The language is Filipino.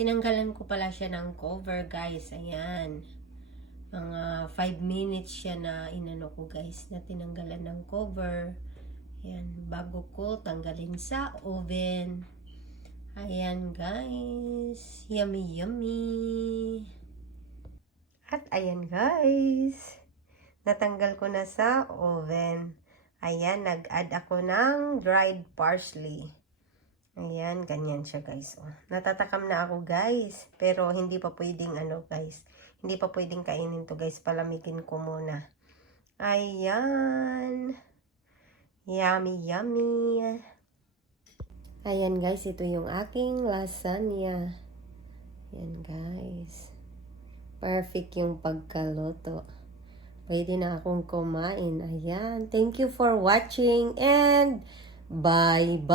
tinanggalan ko pala siya ng cover, guys. Ayan. Mga 5 minutes siya na inano ko, guys, na tinanggalan ng cover. Ayan, bago ko tanggalin sa oven. Ayan, guys. Yummy, yummy. At ayan, guys. Natanggal ko na sa oven. Ayan, nag-add ako ng dried parsley. Ayan, ganyan siya, guys. Oh, natatakam na ako, guys. Pero hindi pa pwedeng guys. Hindi pa pwedeng kainin to, guys. Palamigin ko muna. Ayan. Yummy, yummy. Ayan, guys. Ito yung aking lasagna. Ayan, guys. Perfect yung pagkaluto. Pwede na akong kumain. Ayan. Thank you for watching and bye-bye!